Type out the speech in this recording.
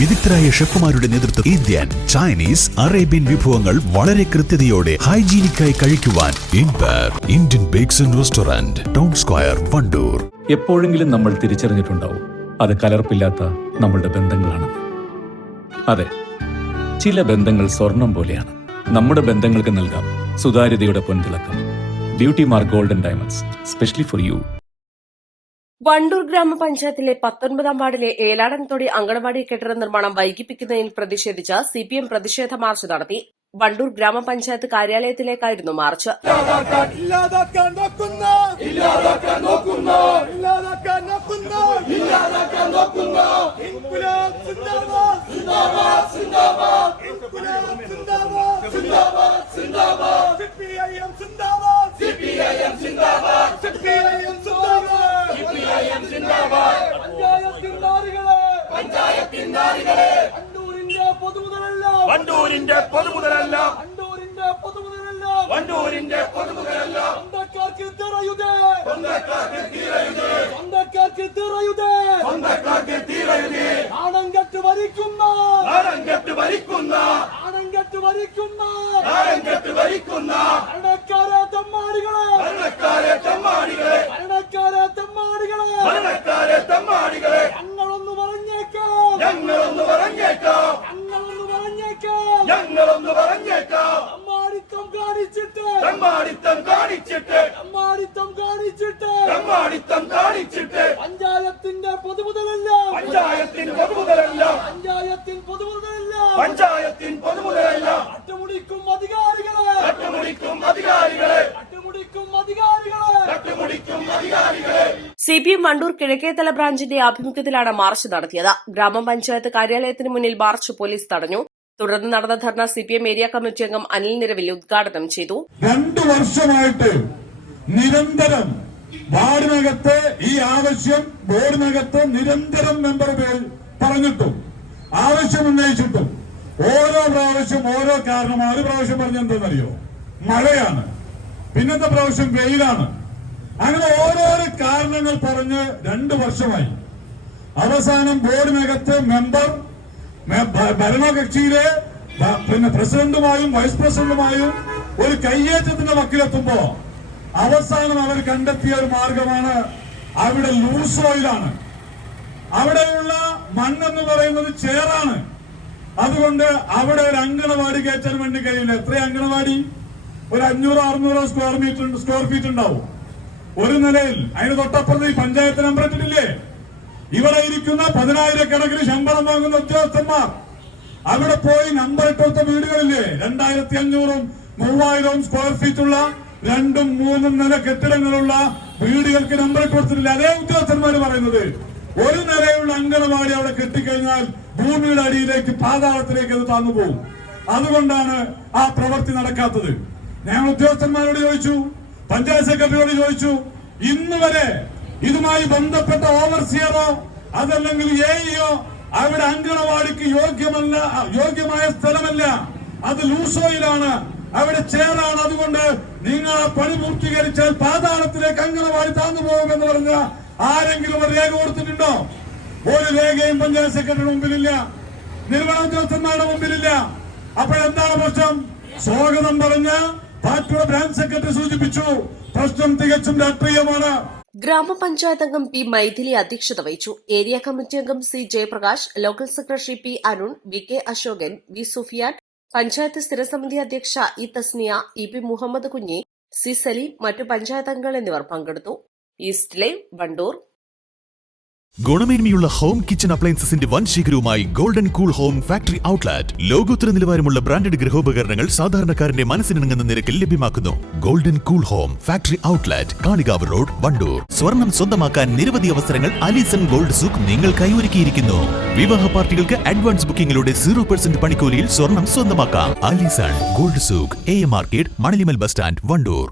വിദഗ്ധരായ ഷെഫുമാരുടെ നേതൃത്വം Indian Chinese Arabian വിഭവങ്ങൾ വളരെ കൃത്യതയോടെ ഹൈജീനിക്കായി കഴിക്കുവാൻ Indian bakes and restaurant town square Wandoor. എപ്പോഴെങ്കിലും നമ്മൾ തിരിച്ചറിഞ്ഞിട്ടുണ്ടാവും അത് കലർപ്പില്ലാത്ത നമ്മളുടെ ബന്ധങ്ങളാണ് അതെ ചില ബന്ധങ്ങൾ സ്വർണം പോലെയാണ്. നമ്മുടെ ബന്ധങ്ങൾക്ക് നൽകാം സുതാര്യതയുടെ പൊൻതിളക്കം beauty mark golden diamonds specially for you. Wandoor ഗ്രാമപഞ്ചായത്തിലെ പത്തൊൻപതാം വാർഡിലെ ഏലാടൻതൊടി അങ്കണവാടി കെട്ടിട നിർമ്മാണം വൈകിപ്പിക്കുന്നതിൽ പ്രതിഷേധിച്ച് സിപിഎം പ്രതിഷേധ മാർച്ച് നടത്തി. വണ്ടൂർ ഗ്രാമപഞ്ചായത്ത് കാര്യാലയത്തിലേക്കായിരുന്നു മാർച്ച്. ഇല്ലാതാക്കാൻ നോക്കുന്ന. വണ്ടൂരിന്റെ പൊതുമുതലല്ല. വണ്ടൂരിന്റെ പൊതുമുതലല്ല. വണ്ടൂരിന്റെ പൊതുമുതലല്ല. സ്വന്തക്കാർക്ക് തിറയുതേ സ്വന്തക്കാർക്ക് തീരരുതേ സ്വന്തക്കാർക്ക് തിറയുതേ സ്വന്തക്കാർക്ക് തീരരുതേ നാണം കെട്ട് ഭരിക്കുന്ന. നാടൻ കെട്ട് വരിക്കുന്ന നാണം കെട്ട് ഭരിക്കുന്ന. നാടൻ കെട്ട് ഭരിക്കുന്ന. ഭരണക്കാരെ തമ്മാടികളെ. ഭരണക്കാരെ തമ്മാടികളെ. ഭരണക്കാരെ തമ്മാടികളെ. ഭരണക്കാരെ തമ്മാടികളെ. ഞങ്ങളൊന്ന് പറഞ്ഞേക്കാം. ഞങ്ങളൊന്ന് പറഞ്ഞേക്കാം. ഞങ്ങളൊന്ന് പറഞ്ഞേക്കാം. അമ്മാടിത്തം കാണിച്ചിട്ട്. അമ്മാടിത്തം കാണിച്ചിട്ട്. അമ്മാടിത്തം കാണിച്ചിട്ട്. അമ്മാടിത്തം കാണിച്ചിട്ട്. പഞ്ചായത്തിന്റെ പൊതുമുതലല്ല. പഞ്ചായത്തിന് പൊതുമുതലല്ല. പഞ്ചായത്തിൻ പൊതുമുതലല്ല. പഞ്ചായത്തിൻ പൊതുമുതലല്ല. അട്ടുമുടിക്കും അധികാരികളെ. കട്ടുമുടിക്കും അധികാരികളെ. അട്ടുമുടിക്കും അധികാരികളെ. കട്ടുമുടിക്കും അധികാരികളെ. എം വണ്ടൂർ കിഴക്കേതല ബ്രാഞ്ചിന്റെ ആഭിമുഖ്യത്തിലാണ് മാർച്ച് നടത്തിയത്. ഗ്രാമപഞ്ചായത്ത് കാര്യാലയത്തിന് മുന്നിൽ മാർച്ച് പോലീസ് തടഞ്ഞു. തുടർന്ന് നടന്ന ധർണ സിപിഎം ഏരിയ കമ്മിറ്റി അംഗം അനിൽ നിരവിൽ ഉദ്ഘാടനം ചെയ്തു. രണ്ടു വർഷമായിട്ട് നിരന്തരം വാർഡിനകത്ത് ഈ ആവശ്യം ബോർഡിനകത്ത് നിരന്തരം മെമ്പർ പേ- പറഞ്ഞിട്ടും ആവശ്യം ഉന്നയിച്ചിട്ടും ഓരോ പ്രാവശ്യം ഓരോ കാരണമാണ് ഒരു പ്രാവശ്യം പറഞ്ഞെന്തെന്നറിയോ മഴയാണ്. പിന്നത്തെ പ്രാവശ്യം വെയിലാണ്. അങ്ങനെ ഓരോരോ കാരണങ്ങൾ പറഞ്ഞ് രണ്ടു വർഷമായി. അവസാനം ബോർഡിനകത്ത് മെമ്പർ ഭരണകക്ഷിയിലെ പിന്നെ പ്രസിഡന്റുമായും വൈസ് പ്രസിഡന്റുമായും ഒരു കയ്യേറ്റത്തിന്റെ വക്കിലെത്തുമ്പോ അവസാനം അവർ കണ്ടെത്തിയ ഒരു മാർഗമാണ് അവിടെ ലൂസ് ഓയിലാണ്. അവിടെയുള്ള മണ്ണെന്ന് പറയുന്നത് ചേറാണ്. അതുകൊണ്ട് അവിടെ ഒരു അങ്കണവാടി കയറ്റാൻ വേണ്ടി കഴിയില്ല. എത്ര അങ്കണവാടി ഒരു അഞ്ഞൂറ് അറുന്നൂറോ സ്ക്വയർ മീറ്റർ സ്ക്വയർ ഫീറ്റ് ഉണ്ടാവും. ഒരു നിലയിൽ. അതിന് തൊട്ടപ്പുറത്ത് ഈ പഞ്ചായത്ത് നമ്പർ ഇട്ടിട്ടില്ലേ? ഇവിടെ ഇരിക്കുന്ന പതിനായിരക്കണക്കിന് ശമ്പളം വാങ്ങുന്ന ഉദ്യോഗസ്ഥന്മാർ അവിടെ പോയി നമ്പർ ഇട്ടുകൊടുത്ത വീടുകളില്ലേ? രണ്ടായിരത്തി അഞ്ഞൂറും മൂവായിരവും സ്ക്വയർ ഫീറ്റ് ഉള്ള രണ്ടും മൂന്നും നില കെട്ടിടങ്ങളുള്ള വീടുകൾക്ക് നമ്പർ ഇട്ട് കൊടുത്തിട്ടില്ല. അതേ ഉദ്യോഗസ്ഥന്മാർ പറയുന്നത് ഒരു നിലയുള്ള അങ്കണവാടി അവിടെ കെട്ടിക്കഴിഞ്ഞാൽ ഭൂമിയുടെ അടിയിലേക്ക് പാതാളത്തിലേക്ക് അത് താന്നു പോകും. അതുകൊണ്ടാണ് ആ പ്രവൃത്തി നടക്കാത്തത്. ഞാൻ ഉദ്യോഗസ്ഥന്മാരോട് ചോദിച്ചു പഞ്ചായത്ത് സെക്രട്ടറിയോട് ചോദിച്ചു ഇന്ന് വരെ ഇതുമായി ബന്ധപ്പെട്ട ഓവർസിയറോ അതല്ലെങ്കിൽ എയോ അവിടെ അങ്കണവാടിക്ക് യോഗ്യമല്ല യോഗ്യമായ സ്ഥലമല്ല. അത് ലൂസോയിലാണ്. അവിടെ ചേറാണ് അതുകൊണ്ട് നിങ്ങൾ ആ പണി പൂർത്തീകരിച്ചാൽ പാതാളത്തിലേക്ക് അങ്കണവാടി താന്നു പോകുമെന്ന് പറഞ്ഞ ആരെങ്കിലും ഒരു രേഖ കൊടുത്തിട്ടുണ്ടോ? ഒരു രേഖയും പഞ്ചായത്ത് സെക്രട്ടറി മുമ്പിലില്ല. നിർവഹണ ഉദ്യോഗസ്ഥന്മാരുടെ മുമ്പിലില്ല. അപ്പോഴെന്താണ് പ്രശ്നം? സ്വാഗതം പറഞ്ഞ പാർട്ടിയുടെ ബ്രാഞ്ച് സെക്രട്ടറി സൂചിപ്പിച്ചു. പ്രശ്നം തികച്ചും രാഷ്ട്രീയമാണ്. ഗ്രാമപഞ്ചായത്ത് അംഗം പി മൈഥിലി അധ്യക്ഷത വഹിച്ചു. ഏരിയ കമ്മിറ്റി അംഗം C Jayaprakash local secretary P Arun V K Ashokan V Sufiyan panchayat സ്ഥിരസമിതി അധ്യക്ഷ E Thasniya E P Muhammad Kunhi C Saleem മറ്റു പഞ്ചായത്ത് അംഗങ്ങൾ എന്നിവർ പങ്കെടുത്തു. ഈസ്റ്റ് വണ്ടൂർ ഗുണമേന്മയുള്ള ഹോം കിച്ചൺ അപ്ലയൻസസിന്റെ വൻ ശേഖരവുമായി golden cool home factory outlet ലോകോത്തര നിലവാരമുള്ള ബ്രാൻഡഡ് ഗൃഹോപകരണങ്ങൾ സാധാരണക്കാരന്റെ മനസ്സിനിണങ്ങുന്ന നിരക്കിൽ ലഭ്യമാക്കുന്നു. Golden cool home factory outlet Kalikavu road Wandoor. സ്വർണം സ്വന്തമാക്കാൻ നിരവധി അവസരങ്ങൾ അലീസൺ ഗോൾഡ് സൂക്ക് നിങ്ങൾക്കായി ഒരുക്കിയിരിക്കുന്നു വിവാഹ പാർട്ടികൾക്ക് അഡ്വാൻസ് ബുക്കിംഗിലൂടെ സീറോ പെർസെന്റ് പണിക്കൂലിയിൽ സ്വർണം സ്വന്തമാക്കാം. Alison gold souk A M market Manalimal bus stand Wandoor.